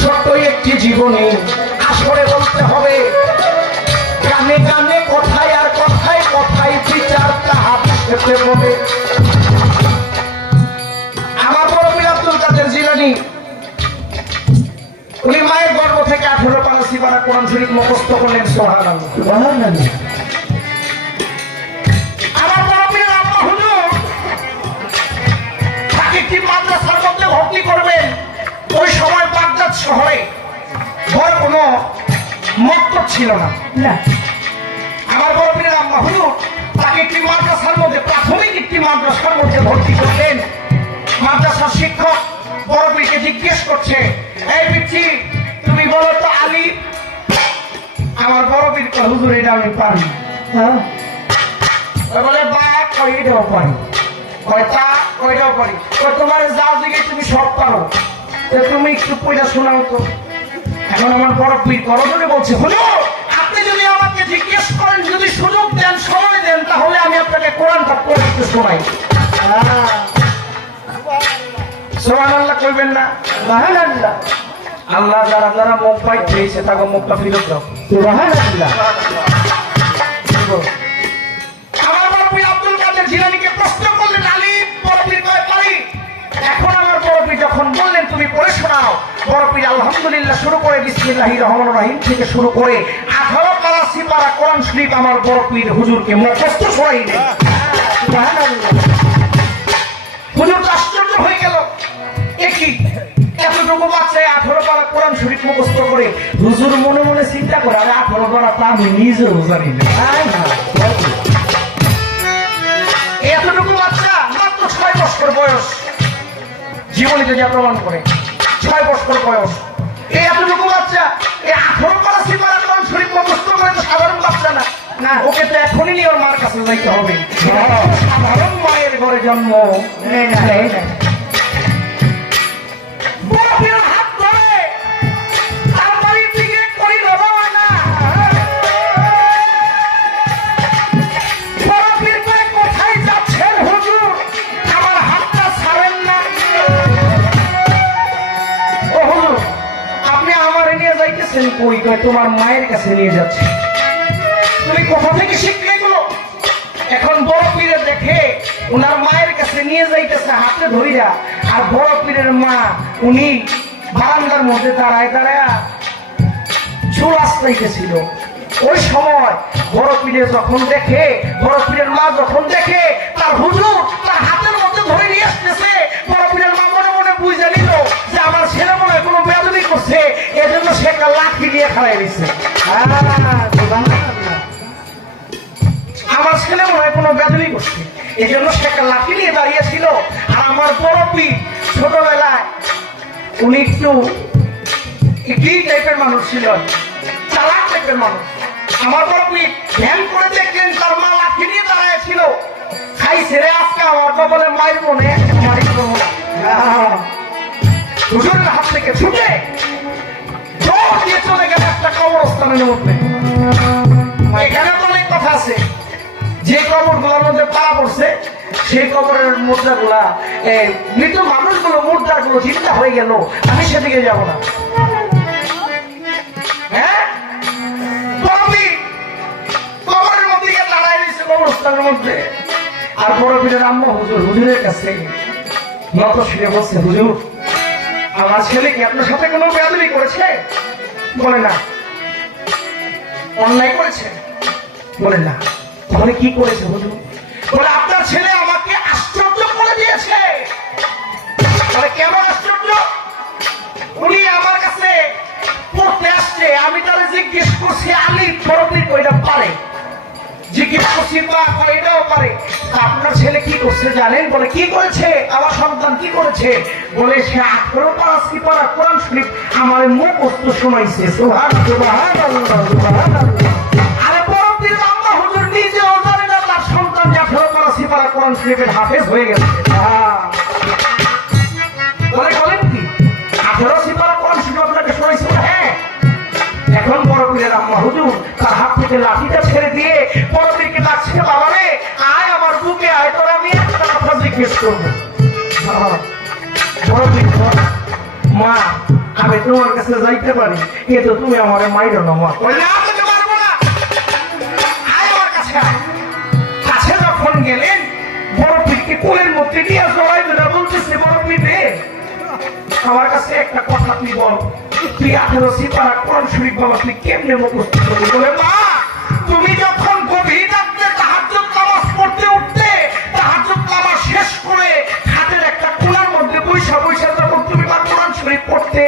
ছোট একটি জীবনে আসরে বলতে হবে গানে গানে কোথায় আর কোথায় কোথায় বিচার তাহা বুঝতে হবে। আমার বড় পীর আব্দুল কাদের জিলানী উনি মায়ের গর্ভ থেকে 18 পারা সিপারা কোরআন শরীফ মুখস্থ করলেন। সুবহানাল্লাহ সুবহানাল্লাহ। আমার বড় পীর আব্বা হুজুর তাকে কি মাদ্রাসার মধ্যে ভর্তি করবেন। ওই সময় বাগদাদ শহরে বড় কোনো মক্তব ছিল না। আমার বড় পীর আব্বা হুজুর তাকে একটি মাদ্রাসার মধ্যে প্রাথমিক একটি মাদ্রাসার মধ্যে ভর্তি করলেন। মাদ্রাসার শিক্ষক বড় পীরকে জিজ্ঞেস করছে, এই পিচ্ছি তুমি বলো তো আলিফ। আমার বড় পীর কয়, হুজুর এটা আমি পারি। হ্যাঁ বলে বা কয়টাও পারি, কয়টা কয়টাও পারি। তোমার যা দিকে তুমি সব পারো, তুমি একটু পয়লা শোনাও তো। এখন আমার বড় পীর করজনে বলছে, হুজুর আপনি যদি আমাকে জিজ্ঞেস করেন, যদি সুযোগ দেন, সময় দেন, তাহলে আমি আপনাকে কোরআনটা পড়তে শোনাই। সুবহানাল্লাহ কইবেন না? সুবহানাল্লাহ। আল্লাহ যারা যারা মুখ পাই দিয়েছে তাকে মুখটা ফিরত দাও। সুবহানাল্লাহ। আমার বড় পীর আব্দুল কাদের জিলানীকে প্রশ্ন করলেন, আলিফ। বড় পীর কয় পারি। এখন আমার বড় পীর যখন বললেন তুমি পড়ে শোনাও, বড় পীর আলহামদুলিল্লাহ শুরু করে বিসমিল্লাহির রহমানির রহিম থেকে শুরু করে 18 পারা সিপারা কোরআন শরীফ আমার বড় পীর হুজুরকে মুখস্থ শোনাইলেন। সুবহানাল্লাহ। হুজুর আশ্চর্য হয়ে গেল, একই এতটুকু বাচ্চায় 18 পারা কোরআন শরীফ মুখস্থ করে। হুজুর মনে মনে চিন্তা করে, আরে 18 পারা তা আমি নিজেও জানি না। এতটুকু বাচ্চা মাত্র 6 বছর বয়স, জীবনীতে যা প্রমাণ করে 6 বছর বয়স এই এতটুকু বাচ্চা এই 18 পারা সিপারা কোরআন শরীফ মুখস্থ করে তো সাধারণ বাচ্চা না না ওকে তো এখনই নিয়ে ওর মার কাছে যাইতে হবে সাধারণ মায়ের ঘরে জন্ম নেই না বড় হাত ধরে তার বাড়ির দিকে করি রবায় না বড় পীর কয় কোথায় যাচ্ছেন হুজুর আমার হাতটা ছাড়েন না ও হুজুর আপনি আমারে নিয়ে যাইতেছেন কই কয় তোমার মায়ের কাছে নিয়ে যাচ্ছে তুমি কোথা থেকে শিখলে এগুলো এখন বড় পীরের দেখে ওনার মায়ের কাছে নিয়ে যাইতেছে হাতে ধরিয়া আর বড় পীরের মা উনি বারান্দার মধ্যে দাঁড়ায় দাঁড়ায় চুল আসতেছিল ওই সময় বড় পীরে যখন দেখে বড় পীরের মা যখন দেখে তার হুজুর তার হাতের মধ্যে ধরে নিয়ে আসতেছে বড় পীরের মা মনে মনে বুঝে নিল যে আমার ছেলে মনে হয় কোনো বেয়াদবি করছে এজন্য সে একটা লাঠি দিয়ে খাড়াই দিচ্ছে আমার ছেলে মনে হয় কোনো বেদনি করছে এই জন্য সে একটা লাঠি নিয়ে দাঁড়িয়েছিল আর আমার বড় পীর ছোটবেলায় উনি একটু কি টাইপের মানুষ ছিল চালাক টাইপের মানুষ আমার বড় পীর ধ্যান করে দেখলেন তার মা লাঠি নিয়ে দাঁড়িয়েছিল খাই ছেড়ে আজকে আমার বলে মায়ের মনে হুজুরের হাত থেকে ছুটে দৌড় দিয়ে চলে গেল একটা কবরস্থানের মধ্যে এখানে তো অনেক কথা আছে যে কবর গুলোর মধ্যে পাড়া পড়ছে সেই কবরের মুদ্রা গুলা মৃত মানুষগুলো মুদ্রা গুলো চিন্তা হয়ে গেল আমি সেদিকে যাব না হ্যাঁ কবরের মধ্যে গিয়ে দাঁড়ায় রয়েছে কবরস্থানের মধ্যে আর বড় পীরের আম্মা হুজুরের কাছে নত শিরে বলছে হুজুর আমার ছেলে কি আপনার সাথে কোনো বেয়াদবি করেছে বলে না অন্যায় করেছে বলে না তাহলে কি করেছে হুজুর বলে আপনার ছেলে আমাকে আশ্চর্য করে দিয়েছে বলে কেমন আশ্চর্য উনি আমার কাছে পড়তে আসছে আমি তারা জিজ্ঞেস করছি আলী বড়পীর কইটা পারে জিজ্ঞেস করছি বা এটাও পারে আপনার ছেলে কি করছে জানেন বলে কি করেছে আমার সন্তান কি করেছে বলে সে 18 পারা সিপারা কোরআন শরীফ আমার মুখস্থ শোনাইছে সুবহানাল্লাহ সুবহানাল্লাহ সুবহানাল্লাহ আরে বড় পীর আম্মা হুজুর নিজেও জানে না তার সন্তান 18 পারা সিপারা কোরআন শরীফের হাফেজ হয়ে গেছে বলেন কি 18 সিপারা কোরআন শরীফ আপনাকে শোনাইছে হ্যাঁ এখন বড় পীরের আম্মা হুজুর তার হাত থেকে লাঠিটা ছেড়ে দিয়ে বড় পীরকে ডাকছে বাবা রে আয় আমার বুকে আয় তোর আমি একটা কথা জিজ্ঞেস করবো বড় পীর মা আমি তোমার কাছে যাইতে পারি কিন্তু তুমি আমার মাইরো না মা কাছে যখন গেলেন বড় পীরকে কোলের মধ্যে নিয়ে জড়াই ধরে বলতেছে বড় পীর আমার কাছে একটা কথা তুই বল তুই 18 সিপারা কোরআন শরীফ বাবা তুই কেমনে মুখস্থ করবি বলে মা তুমি যখন গভীর রাতে তাহাজ্জুদ নামাজ পড়তে উঠতে তাহাজ্জুদ নামাজ শেষ করে হাতের একটা কোণার মধ্যে বৈশা বৈশা যখন তুমি কোরআন শরীফ পড়তে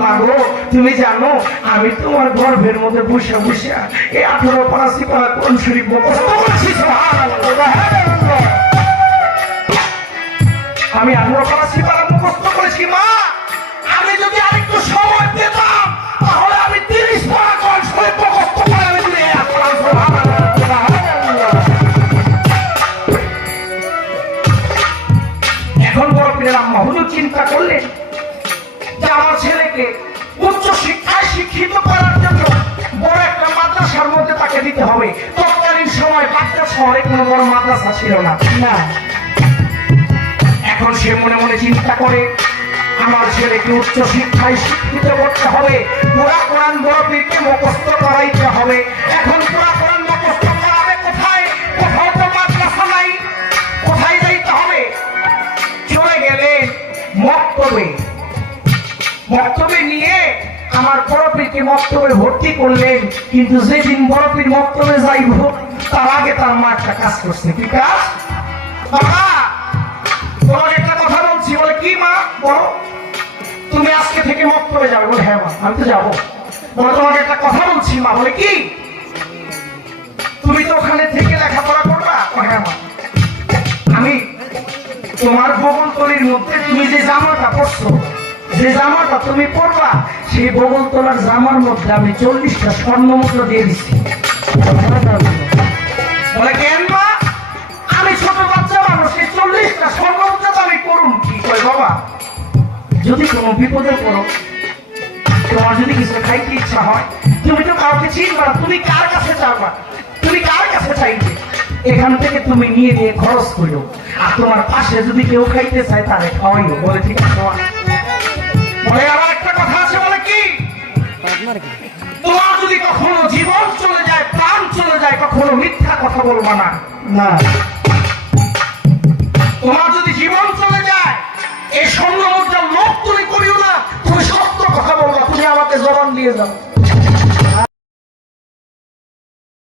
মাগো তুমি জানো আমি তোমার গর্ভের মধ্যে বৈশা বৈশা এই 18 পারা সিপারা কোরআন শরীফ মুখস্থ করেছি সুবহানাল্লাহ আমি 18 পারা সিপারা মুখস্থ করেছি মা আমি যদি আরেকটু সময় পেতাম তাহলে আমি 30 পারা কোরআন শরীফ মুখস্থ করে আমি দিয়ে আসলাম সুবহানাল্লাহ এখন বড় পীরের আম্মা হুজুর চিন্তা করলেন যে আমার ছেলেকে উচ্চ শিক্ষায় শিক্ষিত করার জন্য বড় একটা মাদ্রাসার মধ্যে তাকে দিতে হবে তৎকালীন সময় বাগদাদ শহরে কোনো বড় মাদ্রাসা ছিল না এখন সে মনে মনে চিন্তা করে আমার ছেলেকে উচ্চ শিক্ষায় শিক্ষিত করতে হবে পুরা কোরআন বড় পীরকে মুখস্থ করাইতে হবে এখন পুরা কোরআন মুখস্থ করাবে কোথায় কোথাও তো মাদ্রাসা নাই কোথায় যাইতে হবে চলে গেলেন মক্তবে নিয়ে আমার বড় পীরকে মক্তবে ভর্তি করলেন কিন্তু যেদিন বড় পীর মক্তবে যাইব তার আগে তার মা একটা কাজ করছে কি কাজ বাবা তোমাকে একটা কথা বলছি বলে কি মা বলো তুমি আজকে থেকে মক্তবে যাবে বলে হ্যাঁ মা আমি তো যাবো বলে তোমাকে একটা কথা বলছি মা বলে কি তুমি তো ওখানে থেকে লেখাপড়া করবা হ্যাঁ মা আমি তোমার বগলতলির মধ্যে তুমি যে জামাটা পরছো, যে জামাটা তুমি পরবা, সেই বগলতলার জামার মধ্যে আমি 40টা স্বর্ণ মুদ্রা দিয়ে দিচ্ছি। বলে কেন মা, আমি ছোট বাচ্চা মানুষ, এই 40টা স্বর্ণ মুদ্রা তো আমি করুন কি? কই বাবা, যদি কোনো বিপদে পড়ো, তোমার যদি কিছু খাইতে ইচ্ছা হয়, তুমি তো কাউকে চিনবা না, তুমি কার কাছে যাবা, তুমি কার কাছে চাইবে, এখান থেকে তুমি নিয়ে নিয়ে খরচ করো, আর তোমার পাশে যদি কেউ খাইতে চায় তারে খাওয়াইও। বলে ঠিক আছে। বলে আবার একটা কথা আছে, বলে কি, তোমার যদি কখনো জীবন চলে যায়, প্রাণ চলে যায়, কখনো মিথ্যা কথা বলবা না। না, তোমার যদি জীবন চলে যায়, এই স্বর্ণ মুদ্রার লোভ তুমি করিও না, তুমি সত্য কথা বলবা, তুমি আমাকে জবান দিয়ে যাও।